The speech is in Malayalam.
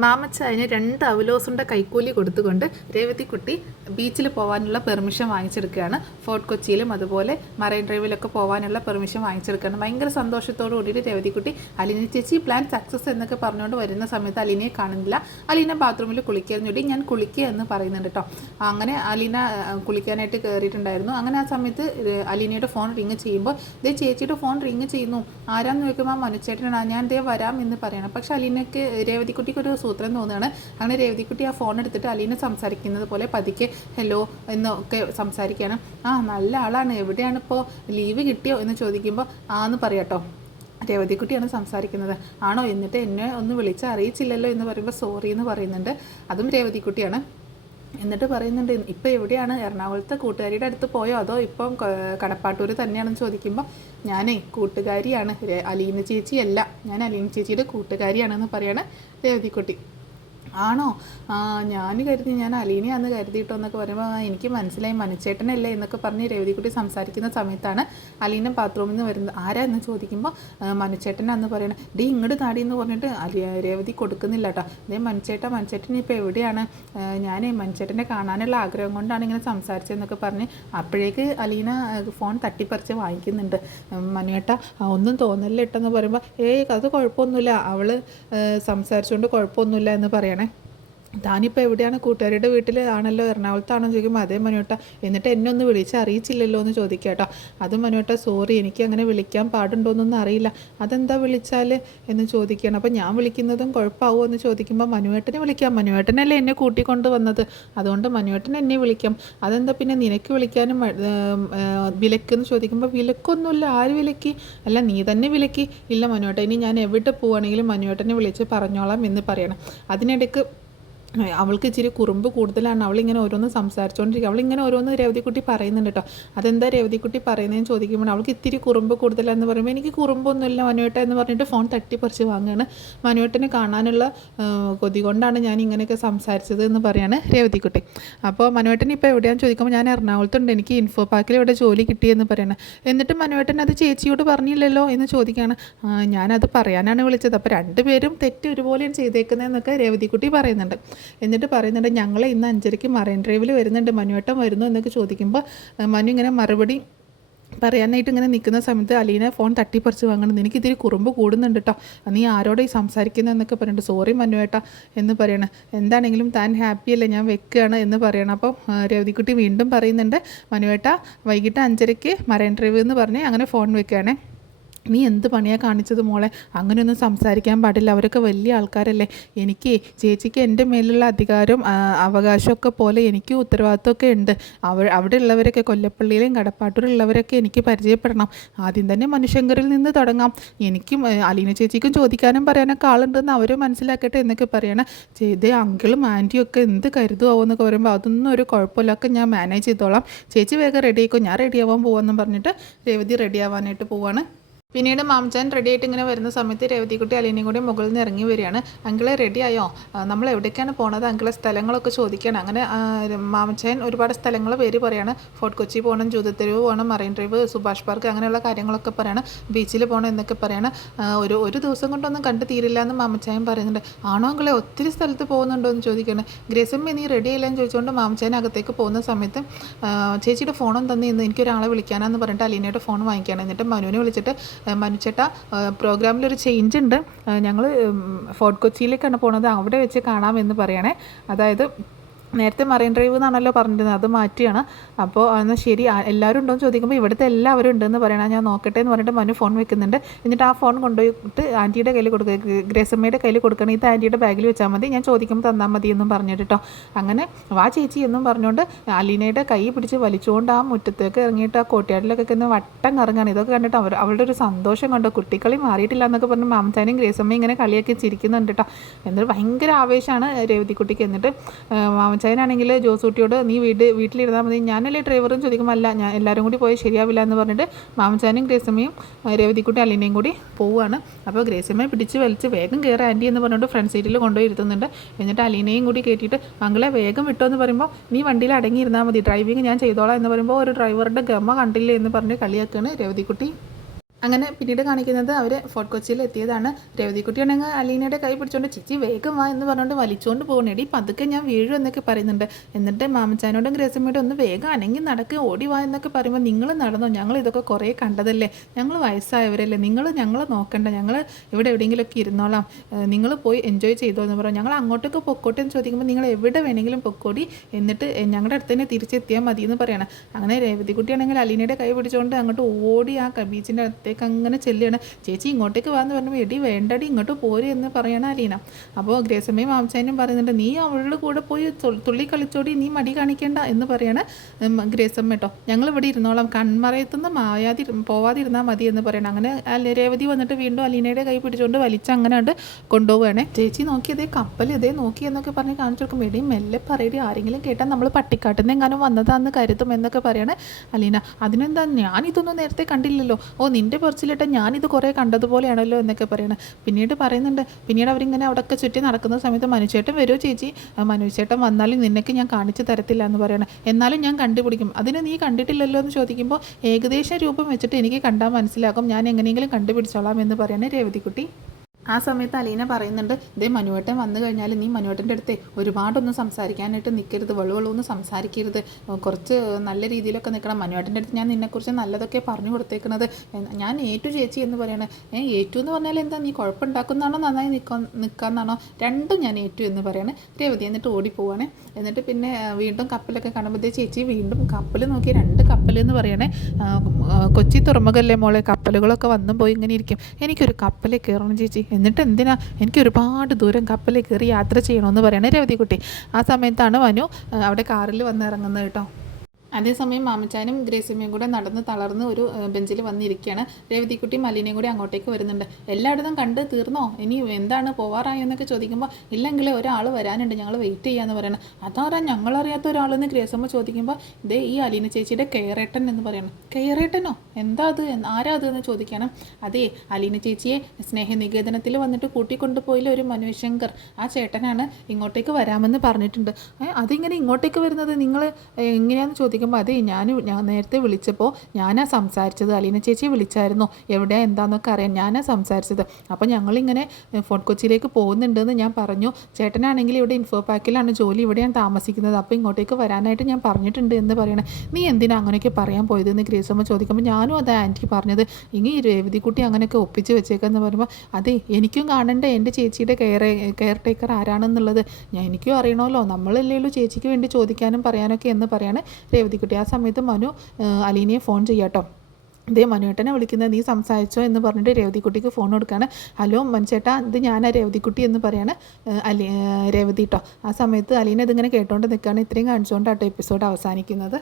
മാമച്ച അതിന് 2 അവലോസുണ്ട കൈക്കൂലി കൊടുത്തുകൊണ്ട് രേവതിക്കുട്ടി ബീച്ചിൽ പോകാനുള്ള പെർമിഷൻ വാങ്ങിച്ചെടുക്കുകയാണ്. ഫോർട്ട് കൊച്ചിയിലും അതുപോലെ മറൈൻ ഡ്രൈവിലൊക്കെ പോകാനുള്ള പെർമിഷൻ വാങ്ങിച്ചെടുക്കുകയാണ്. ഭയങ്കര സന്തോഷത്തോടു കൂടിയിട്ട് രേവതിക്കുട്ടി അലീന ചേച്ചി പ്ലാൻ സക്സസ് എന്നൊക്കെ പറഞ്ഞുകൊണ്ട് വരുന്ന സമയത്ത് അലീനയെ കാണുന്നില്ല. അലീന ബാത്റൂമിൽ കുളിക്കായിരുന്നു വേണ്ടി ഞാൻ കുളിക്കുക എന്ന് പറയുന്നുണ്ട് കേട്ടോ. അങ്ങനെ അലീന കുളിക്കാനായിട്ട് കയറിയിട്ടുണ്ടായിരുന്നു. അങ്ങനെ ആ സമയത്ത് അലീനയുടെ ഫോൺ റിങ് ചെയ്യുമ്പോൾ ദേ ചേച്ചിയുടെ ഫോൺ റിങ് ചെയ്യുന്നു. ആരാന്ന് ചോദിക്കുമ്പോൾ മനുച്ചേട്ടനാണ്. ഞാൻ ദേ വരാം എന്ന് പറയണം. പക്ഷെ അലീനയ്ക്ക് രേവതിക്കുട്ടിക്ക് ഒരു സൂത്രം തോന്നുകയാണ്. അങ്ങനെ രേവതിക്കുട്ടി ആ ഫോൺ എടുത്തിട്ട് അലീന സംസാരിക്കുന്നത് പോലെ പതുക്കെ ഹലോ എന്നൊക്കെ സംസാരിക്കുകയാണ്. നല്ല ആളാണ്, എവിടെയാണ് ഇപ്പോൾ ലീവ് കിട്ടിയോ എന്ന് ചോദിക്കുമ്പോൾ എന്ന് പറയാട്ടോ. രേവതിക്കുട്ടിയാണ് സംസാരിക്കുന്നത്. ആണോ, എന്നിട്ട് എന്നെ ഒന്ന് വിളിച്ച് അറിയിച്ചില്ലല്ലോ എന്ന് പറയുമ്പോൾ സോറി എന്ന് പറയുന്നുണ്ട്. അതും രേവതിക്കുട്ടിയാണ്. എന്നിട്ട് പറയുന്നുണ്ട് ഇപ്പോൾ എവിടെയാണ്, എറണാകുളത്തെ കൂട്ടുകാരിയുടെ അടുത്ത് പോയോ അതോ ഇപ്പം കടപ്പാട്ടൂർ തന്നെയാണെന്ന് ചോദിക്കുമ്പോൾ ഞാനേ കൂട്ടുകാരിയാണ്, അലീന ചേച്ചിയല്ല, ഞാൻ അലീന ചേച്ചിയുടെ കൂട്ടുകാരിയാണെന്ന് പറയാണ് രേവതിക്കുട്ടി. ആണോ, ഞാൻ കരുതി ഞാൻ അലീനയാന്ന് കരുതിയിട്ടോ എന്നൊക്കെ പറയുമ്പോൾ എനിക്ക് മനസ്സിലായി മനുച്ചേട്ടനല്ലേ എന്നൊക്കെ പറഞ്ഞ് രേവതിക്കുട്ടി സംസാരിക്കുന്ന സമയത്താണ് അലീന ബാത്റൂമിൽ നിന്ന് വരുന്നത്. ആരാ എന്ന് ചോദിക്കുമ്പോൾ മനുച്ചേട്ടനാന്ന് പറയണം. ഡി ഇങ്ങോട്ട് താടി എന്ന് പറഞ്ഞിട്ട് രേവതി കൊടുക്കുന്നില്ല കേട്ടോ. അതേ മനുച്ചേട്ടൻ ഇപ്പോൾ എവിടെയാണ്, ഞാൻ മനുച്ചേട്ടനെ കാണാനുള്ള ആഗ്രഹം കൊണ്ടാണ് ഇങ്ങനെ സംസാരിച്ചതെന്നൊക്കെ പറഞ്ഞ് അപ്പോഴേക്ക് അലീന ഫോൺ തട്ടിപ്പറിച്ച് വാങ്ങിക്കുന്നുണ്ട്. മനുവേട്ട ഒന്നും തോന്നല്ലേ ഇട്ടെന്ന് പറയുമ്പോൾ അത് കുഴപ്പമൊന്നുമില്ല, അവൾ സംസാരിച്ചുകൊണ്ട് കുഴപ്പമൊന്നുമില്ല എന്ന് പറയണം. താനിപ്പോൾ എവിടെയാണ്, കൂട്ടുകാരുടെ വീട്ടിൽ ആണല്ലോ, എറണാകുളത്താണോ ചോദിക്കുമ്പോൾ അതേ മനുവേട്ട, എന്നിട്ട് എന്നെ ഒന്ന് വിളിച്ച് അറിയിച്ചില്ലല്ലോ എന്ന് ചോദിക്കുക കേട്ടോ. അത് മനുവേട്ട സോറി, എനിക്ക് അങ്ങനെ വിളിക്കാൻ പാടുണ്ടോയെന്നൊന്നും അറിയില്ല, അതെന്താ വിളിച്ചാൽ എന്ന് ചോദിക്കുകയാണ്. അപ്പോൾ ഞാൻ വിളിക്കുന്നതും കുഴപ്പമാവുമോ എന്ന് ചോദിക്കുമ്പോൾ മനുവേട്ടനെ വിളിക്കാം, മനുവേട്ടനല്ലേ എന്നെ കൂട്ടിക്കൊണ്ട് വന്നത്, അതുകൊണ്ട് മനുവേട്ടൻ എന്നെ വിളിക്കാം, അതെന്താ പിന്നെ നിനക്ക് വിളിക്കാനും വിലക്കെന്ന് ചോദിക്കുമ്പോൾ വിലക്കൊന്നുമില്ല, ആര് വിലക്കി, അല്ല നീ തന്നെ വിലക്കി, ഇല്ല മനുവേട്ട ഇനി ഞാൻ എവിടെ പോവുകയാണെങ്കിലും മനുവേട്ടനെ വിളിച്ച് പറഞ്ഞോളാം എന്ന് പറയണം. അതിനിടയ്ക്ക് അവൾക്ക് ഇച്ചിരി കുറുമ്പ് കൂടുതലാണ്. അവളിങ്ങനെ ഓരോന്ന് സംസാരിച്ചുകൊണ്ടിരിക്കുക. അവളിങ്ങനെ ഓരോന്ന് രേവതിക്കുട്ടി പറയുന്നുണ്ട് കേട്ടോ. അതെന്താ രേവതിക്കുട്ടി പറയുന്നതെന്ന് ചോദിക്കുമ്പോൾ അവൾക്ക് ഇത്തിരി കുറുമ്പ് കൂടുതലാണെന്ന് പറയുമ്പോൾ എനിക്ക് കുറുമ്പൊന്നുമില്ല മനുവേട്ട എന്ന് പറഞ്ഞിട്ട് ഫോൺ തട്ടിപ്പറിച്ച് വാങ്ങുകയാണ്. മനുവേട്ടനെ കാണാനുള്ള കൊതി കൊണ്ടാണ് ഞാൻ ഇങ്ങനെയൊക്കെ സംസാരിച്ചത് എന്ന് പറയാണ് രേവതിക്കുട്ടി. അപ്പോൾ മനുവേട്ടൻ ഇപ്പോൾ എവിടെയാണെന്ന് ചോദിക്കുമ്പോൾ ഞാൻ എറണാകുളത്തുണ്ട്, എനിക്ക് ഇൻഫോ പാർക്കിൽ ഇവിടെ ജോലി കിട്ടിയെന്ന് പറയണം. എന്നിട്ട് മനുവേട്ടൻ അത് ചേച്ചിയോട് പറഞ്ഞില്ലല്ലോ എന്ന് ചോദിക്കുകയാണ്. ഞാനത് പറയാനാണ് വിളിച്ചത്, അപ്പോൾ രണ്ടുപേരും തെറ്റ് ഒരുപോലെയാണ് ചെയ്തേക്കുന്നതെന്നൊക്കെ രേവതിക്കുട്ടി പറയുന്നുണ്ട്. എന്നിട്ട് പറയുന്നുണ്ട് ഞങ്ങൾ ഇന്ന് 5:30 മറൈൻ ഡ്രൈവിൽ വരുന്നുണ്ട്, മനുവേട്ടൻ വരുന്നു എന്നൊക്കെ ചോദിക്കുമ്പോൾ മനു ഇങ്ങനെ മറുപടി പറയാനായിട്ട് ഇങ്ങനെ നിൽക്കുന്ന സമയത്ത് അലീന ഫോൺ തട്ടിപ്പറിച്ച് വാങ്ങണം. എനിക്കിതിരി കുറുമ്പ് കൂടുന്നുണ്ട് കേട്ടോ, നീ ആരോടെ ഈ സംസാരിക്കുന്നതെന്നൊക്കെ പറഞ്ഞിട്ട് സോറി മനുവേട്ട എന്ന് പറയണം. എന്താണെങ്കിലും താൻ ഹാപ്പിയല്ലേ, ഞാൻ വെക്കുകയാണ് എന്ന് പറയണം. അപ്പോൾ രേവതിക്കുട്ടി വീണ്ടും പറയുന്നുണ്ട് മനുവേട്ട വൈകിട്ട് 5:30 മറൈൻ ഡ്രൈവ് എന്ന് പറഞ്ഞ് അങ്ങനെ ഫോൺ വെക്കുകയാണേ. നീ എന്ത് പണിയാണ് കാണിച്ചത് മോളെ, അങ്ങനെയൊന്നും സംസാരിക്കാൻ പാടില്ല, അവരൊക്കെ വലിയ ആൾക്കാരല്ലേ, എനിക്ക് ചേച്ചിക്ക് എൻ്റെ മേലുള്ള അധികാരവും അവകാശമൊക്കെ പോലെ എനിക്ക് ഉത്തരവാദിത്വമൊക്കെ ഉണ്ട്. അവിടെ ഉള്ളവരൊക്കെ കൊല്ലപ്പള്ളിയിലെയും കടപ്പാട്ടൂരുള്ളവരൊക്കെ എനിക്ക് പരിചയപ്പെടണം. ആദ്യം തന്നെ മനുഷ്യങ്കരിൽ നിന്ന് തുടങ്ങാം, എനിക്കും അലീന ചേച്ചിക്കും ചോദിക്കാനും പറയാനൊക്കെ ആളുണ്ടെന്ന് അവർ മനസ്സിലാക്കട്ടെ എന്നൊക്കെ പറയണം. ചെയ്ത് അങ്കിളും ആൻറ്റിയും ഒക്കെ എന്ത് കരുതുമോ എന്നൊക്കെ പറയുമ്പോൾ അതൊന്നും ഒരു കുഴപ്പമില്ല, ഒക്കെ ഞാൻ മാനേജ് ചെയ്തോളാം, ചേച്ചി വേഗം റെഡി ആയിക്കോ, ഞാൻ റെഡിയാവാൻ പോകാമെന്ന് പറഞ്ഞിട്ട് രേവതി റെഡിയാവാനായിട്ട് പോവാണ്. പിന്നീട് മാമച്ചാൻ റെഡി ആയിട്ട് ഇങ്ങനെ വരുന്ന സമയത്ത് രേവതിക്കുട്ടി അലീനയും കൂടി മുകളിൽ നിന്ന് ഇറങ്ങി വരികയാണ്. അങ്കിളെ റെഡി ആയോ, നമ്മൾ എവിടേക്കാണ് പോണത്, അങ്കിളെ സ്ഥലങ്ങളൊക്കെ ചോദിക്കുകയാണ്. അങ്ങനെ മാമച്ചാൻ ഒരുപാട് സ്ഥലങ്ങൾ പേര് പറയാണ്. ഫോർട്ട് കൊച്ചി പോകണം, ജൂതത്തെരുവ് പോകണം, മറൈൻ ഡ്രൈവ്, സുഭാഷ് പാർക്ക്, അങ്ങനെയുള്ള കാര്യങ്ങളൊക്കെ പറയണം, ബീച്ചിൽ പോകണം എന്നൊക്കെ പറയണം. ഒരു ദിവസം കൊണ്ടൊന്നും കണ്ടു തീരില്ല എന്ന് മാമച്ചായൻ പറയുന്നുണ്ട്. ആണോ അങ്കിളെ ഒത്തിരി സ്ഥലത്ത് പോകുന്നുണ്ടോ എന്ന് ചോദിക്കുകയാണ്. ഗ്രേസമ്മ നീ റെഡി ആയില്ലെന്ന് ചോദിച്ചുകൊണ്ട് മാമച്ചായൻ അകത്തേക്ക് പോകുന്ന സമയത്ത് ചേച്ചിയുടെ ഫോണും തന്നെ ഇന്ന് എനിക്കൊരാളെ വിളിക്കാനാന്ന് പറഞ്ഞിട്ട് അലീനയുടെ ഫോൺ വാങ്ങിക്കുകയാണ്. എന്നിട്ട് മനുവിനെ വിളിച്ചിട്ട് മനുച്ചേട്ട പ്രോഗ്രാമിലൊരു ചേഞ്ച് ഉണ്ട്, ഞങ്ങൾ ഫോർട്ട് കൊച്ചിയിലേക്കാണ് പോണത്, അവിടെ വെച്ച് കാണാമെന്ന് പറയണേ. അതായത് നേരത്തെ മറൈൻ ഡ്രൈവ് എന്നാണല്ലോ പറഞ്ഞിരുന്നത്, അത് മാറ്റിയാണ്. അപ്പോൾ എന്നാൽ ശരി എല്ലാവരും ഉണ്ടോ എന്ന് ചോദിക്കുമ്പോൾ ഇവിടുത്തെ എല്ലാവരും ഉണ്ടെന്ന് പറയണം. ഞാൻ നോക്കട്ടെ എന്ന് പറഞ്ഞിട്ട് മനു ഫോൺ വെക്കുന്നുണ്ട്. എന്നിട്ട് ആ ഫോൺ കൊണ്ടുപോയിട്ട് ആൻറ്റിയുടെ കയ്യിൽ കൊടുക്കുക, ഗ്രേസമ്മയുടെ കയ്യിൽ കൊടുക്കണം, ഇത് ആൻറ്റിയുടെ ബാഗിൽ വെച്ചാൽ മതി, ഞാൻ ചോദിക്കുമ്പോൾ തന്നാൽ മതി എന്നും പറഞ്ഞിട്ട് കേട്ടോ. അങ്ങനെ വാ ചേച്ചി എന്നും പറഞ്ഞുകൊണ്ട് അലീനയുടെ കൈ പിടിച്ച് വലിച്ചുകൊണ്ട് ആ മുറ്റത്തേക്ക് ഇറങ്ങിയിട്ട് ആ കോട്ടയാടിലൊക്കെ ഒന്ന് വട്ടം കറങ്ങാണ്. ഇതൊക്കെ കണ്ടിട്ട് അവളുടെ ഒരു സന്തോഷം കണ്ടോ, കുട്ടിക്കളി മാറിയിട്ടില്ല എന്നൊക്കെ പറഞ്ഞ് മാമച്ചാനും ഗ്രേസമ്മയും ഇങ്ങനെ കളിയാക്കി ചിരിക്കുന്നുണ്ട് കേട്ടോ. എന്നിട്ട് ഭയങ്കര ആവേശമാണ് രേവതിക്കുട്ടിക്ക്. എന്നിട്ട് മാമച്ചായനാണെങ്കിൽ ജോസൂട്ടിയോട് നീ വീട്ടിലിരുന്നാൽ മതി, ഞാനല്ലേ ഡ്രൈവറും ചോദിക്കുമ്പോൾ അല്ല ഞാൻ എല്ലാവരും കൂടി പോയി ശരിയാവില്ല എന്ന് പറഞ്ഞിട്ട് മാമച്ചാനും ഗ്രേസമ്മയും രേവതിക്കുട്ടി അലീനയും കൂടി പോവുകയാണ്. അപ്പോൾ ഗ്രേസമ്മയെ പിടിച്ച് വലിച്ച് വേഗം കയറി ആൻറ്റി എന്ന് പറഞ്ഞിട്ട് ഫ്രണ്ട് സീറ്റിൽ കൊണ്ടുപോയി ഇരുത്തുന്നുണ്ട്. എന്നിട്ട് അലീനയും കൂടി കയറ്റിയിട്ട് മകളെ വേഗം വിട്ടോ എന്ന് പറയുമ്പോൾ നീ വണ്ടിയിൽ അടങ്ങിയിരുന്നാൽ മതി, ഡ്രൈവിങ് ഞാൻ ചെയ്തോളാം എന്ന് പറയുമ്പോൾ ഒരു ഡ്രൈവറുടെ ഗമ കണ്ടില്ലേ എന്ന് പറഞ്ഞ് കളിയാക്കുകയാണ് രേവതിക്കുട്ടി. അങ്ങനെ പിന്നീട് കാണിക്കുന്നത് അവർ ഫോർട്ട് കൊച്ചിയിൽ എത്തിയതാണ്. രേവതിക്കുട്ടിയാണെങ്കിൽ അലീനയുടെ കൈ പിടിച്ചുകൊണ്ട് ചേച്ചി വേഗം വാ എന്ന് പറഞ്ഞുകൊണ്ട് വലിച്ചുകൊണ്ട് പോകണേടി പതുക്കെ ഞാൻ വീഴും എന്നൊക്കെ പറയുന്നുണ്ട്. എന്നിട്ട് മാമച്ചാനോടും ഗ്രേസമ്മയോടും ഒന്ന് വേഗം അനങ്ങി നടക്കുക ഓടി വാ എന്നൊക്കെ പറയുമ്പോൾ നിങ്ങൾ നടന്നോ, ഞങ്ങൾ ഇതൊക്കെ കുറേ കണ്ടതല്ലേ, ഞങ്ങൾ വയസ്സായവരല്ലേ, നിങ്ങൾ ഞങ്ങളെ നോക്കണ്ട, ഞങ്ങൾ ഇവിടെ എവിടെയെങ്കിലുമൊക്കെ ഇരുന്നോളാം, നിങ്ങൾ പോയി എൻജോയ് ചെയ്തോ എന്ന് പറയും. ഞങ്ങൾ അങ്ങോട്ടൊക്കെ പൊക്കോട്ടെ എന്ന് ചോദിക്കുമ്പോൾ നിങ്ങൾ എവിടെ വേണമെങ്കിലും പൊക്കോടി, എന്നിട്ട് ഞങ്ങളുടെ അടുത്ത് തന്നെ തിരിച്ചെത്തിയാൽ മതി എന്ന് പറയണം. അങ്ങനെ രേവതിക്കുട്ടിയാണെങ്കിൽ അലീനയുടെ കൈ പിടിച്ചുകൊണ്ട് അങ്ങോട്ട് ഓടി ആ ബീച്ചിൻ്റെ അടുത്തേക്ക് അങ്ങനെ ചെല്ലുകയാണ്. ചേച്ചി ഇങ്ങോട്ടേക്ക് വാന്ന് പറഞ്ഞപ്പോൾ എടി വേണ്ടടി ഇങ്ങോട്ട് പോര് എന്ന് പറയണ അലീന. അപ്പോൾ ഗ്രേസമ്മയും മാമച്ചാനും പറയുന്നുണ്ട് നീ അവളുടെ കൂടെ പോയി തുള്ളി കളിച്ചോടി, നീ മടി കാണിക്കേണ്ട എന്ന് പറയണ ഗ്രേസമ്മ കേട്ടോ. ഞങ്ങൾ ഇവിടെ ഇരുന്നോളാം, കൺമറയത്തുനിന്ന് പോവാതിരുന്നാൽ മതി എന്ന് പറയണം. അങ്ങനെ രേവതി വന്നിട്ട് വീണ്ടും അലീനയുടെ കൈ പിടിച്ചുകൊണ്ട് വലിച്ച് അങ്ങനെ ഉണ്ട് കൊണ്ടുപോവുകയാണേ. ചേച്ചി നോക്കിയതേ കപ്പൽ ഇതേ നോക്കി എന്നൊക്കെ പറഞ്ഞ് കാണിച്ചു കൊടുക്കും. എടി മെല്ലെ പറയടി, ആരെങ്കിലും കേട്ടാൽ നമ്മൾ പട്ടിക്കാട്ടിൽ നിന്ന് എങ്ങാനും വന്നതാന്ന് കരുതും എന്നൊക്കെ പറയണേ അലീന. അതിനെന്താ ഞാനിതൊന്നും നേരത്തെ കണ്ടില്ലല്ലോ, ഓ നിൻ്റെ പറച്ചിലിട്ട് ഞാനിത് കുറേ കണ്ടതുപോലെയാണല്ലോ എന്നൊക്കെ പറയണം. പിന്നീട് പറയുന്നുണ്ട്, പിന്നീട് അവരിങ്ങനെ അവിടെയൊക്കെ ചുറ്റി നടക്കുന്ന സമയത്ത് മനുഷ്യേട്ടൻ വരുമോ ചേച്ചി, മനുഷ്യേട്ടൻ വന്നാലും നിനക്ക് ഞാൻ കാണിച്ചു തരത്തില്ല എന്ന് പറയണം. എന്നാലും ഞാൻ കണ്ടുപിടിക്കും. അതിന് നീ കണ്ടിട്ടില്ലല്ലോ എന്ന് ചോദിക്കുമ്പോൾ ഏകദേശം രൂപം വെച്ചിട്ട് എനിക്ക് കണ്ടാൽ മനസ്സിലാകും, ഞാൻ എങ്ങനെയെങ്കിലും കണ്ടുപിടിച്ചോളാം എന്ന് പറയണേ രേവതിക്കുട്ടി. ആ സമയത്ത് അലീന പറയുന്നുണ്ട്, ഇതേ മനുവേട്ടൻ വന്നു കഴിഞ്ഞാൽ നീ മനുവേട്ടൻ്റെ അടുത്ത് ഒരുപാടൊന്നും സംസാരിക്കാനായിട്ട് നിൽക്കരുത്, വെളുവെളുവൊന്നും സംസാരിക്കരുത്, കുറച്ച് നല്ല രീതിയിലൊക്കെ നിൽക്കണം. മനുവേട്ടൻ്റെ അടുത്ത് ഞാൻ നിന്നെക്കുറിച്ച് നല്ലതൊക്കെ പറഞ്ഞു കൊടുത്തേക്കുന്നത്, ഞാൻ ഏറ്റു ചേച്ചി എന്ന് പറയണേ. ഏറ്റു എന്ന് പറഞ്ഞാൽ എന്താ, നീ കുഴപ്പമുണ്ടാക്കുന്നതാണോ നന്നായി നിൽക്കാമെന്നാണോ, രണ്ടും ഞാൻ ഏറ്റു എന്ന് പറയണേ രേവതി. എന്നിട്ട് ഓടിപ്പോവാണേ. എന്നിട്ട് പിന്നെ വീണ്ടും കപ്പലൊക്കെ കാണുമ്പോഴത്തേ ചേച്ചി വീണ്ടും കപ്പൽ നോക്കി, 2 കപ്പൽ എന്ന് പറയണേ. കൊച്ചി തുറമുഖല്ലേ മോളെ, കപ്പലുകളൊക്കെ വന്നും പോയി ഇങ്ങനെ ഇരിക്കും. എനിക്കൊരു കപ്പലിൽ കയറണം ചേച്ചി, എന്നിട്ട് എന്തിനാ, എനിക്ക് ഒരുപാട് ദൂരം കപ്പലിൽ കയറി യാത്ര ചെയ്യണമെന്ന് പറയണേ രേവതിക്കുട്ടി. ആ സമയത്താണ് മനു അവിടെ കാറിൽ വന്ന് ഇറങ്ങുന്നത് കേട്ടോ. അതേസമയം മാമച്ചാനും ഗ്രേസിമ്മയും കൂടെ നടന്ന് തളർന്ന് ഒരു ബെഞ്ചിൽ വന്നിരിക്കുകയാണ്. രേവതിക്കുട്ടി മലീനയും കൂടി അങ്ങോട്ടേക്ക് വരുന്നുണ്ട്. എല്ലായിടത്തും കണ്ട് തീർന്നോ, ഇനി എന്താണ് പോവാറായോ എന്നൊക്കെ ചോദിക്കുമ്പോൾ ഇല്ലെങ്കിൽ ഒരാൾ വരാനുണ്ട്, ഞങ്ങൾ വെയിറ്റ് ചെയ്യാമെന്ന് പറയണം. അതാരാ ഞങ്ങളറിയാത്ത ഒരാളെന്ന് ഗ്രേസമ്മ ചോദിക്കുമ്പോൾ ഇതേ ഈ അലീന ചേച്ചിയുടെ കെയറേട്ടൻ എന്ന് പറയണം. കെയറേട്ടനോ, എന്താ അത്, ആരാ അത് എന്ന് ചോദിക്കണം. അതേ അലീന ചേച്ചിയെ സ്നേഹനികേതനത്തിൽ വന്നിട്ട് കൂട്ടിക്കൊണ്ടുപോയില്ല ഒരു മനുശങ്കർ, ആ ചേട്ടനാണ് ഇങ്ങോട്ടേക്ക് വരാമെന്ന് പറഞ്ഞിട്ടുണ്ട്. അതിങ്ങനെ ഇങ്ങോട്ടേക്ക് വരുന്നത് നിങ്ങൾ എങ്ങനെയാണെന്ന് ചോദിക്കും. അതെ ഞാൻ നേരത്തെ വിളിച്ചപ്പോൾ ഞാനാ സംസാരിച്ചത്, അലീന ചേച്ചിയെ വിളിച്ചായിരുന്നു, എവിടെയാ എന്താണെന്നൊക്കെ അറിയാൻ ഞാനാ സംസാരിച്ചത്. അപ്പോൾ ഞങ്ങളിങ്ങനെ ഫോർട്ട് കൊച്ചിയിലേക്ക് പോകുന്നുണ്ടെന്ന് ഞാൻ പറഞ്ഞു, ചേട്ടനാണെങ്കിൽ ഇവിടെ ഇൻഫോ പാക്കിലാണ് ജോലി, ഇവിടെയാണ് താമസിക്കുന്നത്, അപ്പോൾ ഇങ്ങോട്ടേക്ക് വരാനായിട്ട് ഞാൻ പറഞ്ഞിട്ടുണ്ട് എന്ന് പറയണേ. നീ എന്തിനാ അങ്ങനെയൊക്കെ പറയാൻ പോയതെന്ന് ഗ്രേസമ്മ ചോദിക്കുമ്പോൾ ഞാനും അതാ ആൻറ്റിക്ക് പറഞ്ഞത്, ഇനി രേവതിക്കുട്ടി അങ്ങനെയൊക്കെ ഒപ്പിച്ച് വെച്ചേക്കെന്ന് പറയുമ്പോൾ അതെ എനിക്കും കാണണ്ടേ എൻ്റെ ചേച്ചിയുടെ കെയർ ടേക്കർ ആരാണെന്നുള്ളത്, എനിക്കും അറിയണമല്ലോ, നമ്മളല്ലേ ഉള്ളൂ ചേച്ചിക്ക് വേണ്ടി ചോദിക്കാനും പറയാനൊക്കെ എന്ന് പറയാണ് രേവതിക്കുട്ടി. ആ സമയത്ത് മനു അലീനയെ ഫോൺ ചെയ്യാട്ടോ. ഇതേ മനുവേട്ടനെ വിളിക്കുന്നത്, നീ സംസാരിച്ചോ എന്ന് പറഞ്ഞിട്ട് രേവതിക്കുട്ടിക്ക് ഫോൺ കൊടുക്കുകയാണ്. ഹലോ മനുച്ചേട്ടാ, ഇത് ഞാനാ രേവതിക്കുട്ടി എന്ന് പറയാണ് രേവതി കേട്ടോ. ആ സമയത്ത് അലീന ഇതിങ്ങനെ കേട്ടോണ്ട് നിൽക്കുകയാണ്. ഇത്രയും കാണിച്ചുകൊണ്ടാട്ടോ എപ്പിസോഡ് അവസാനിക്കുന്നത്.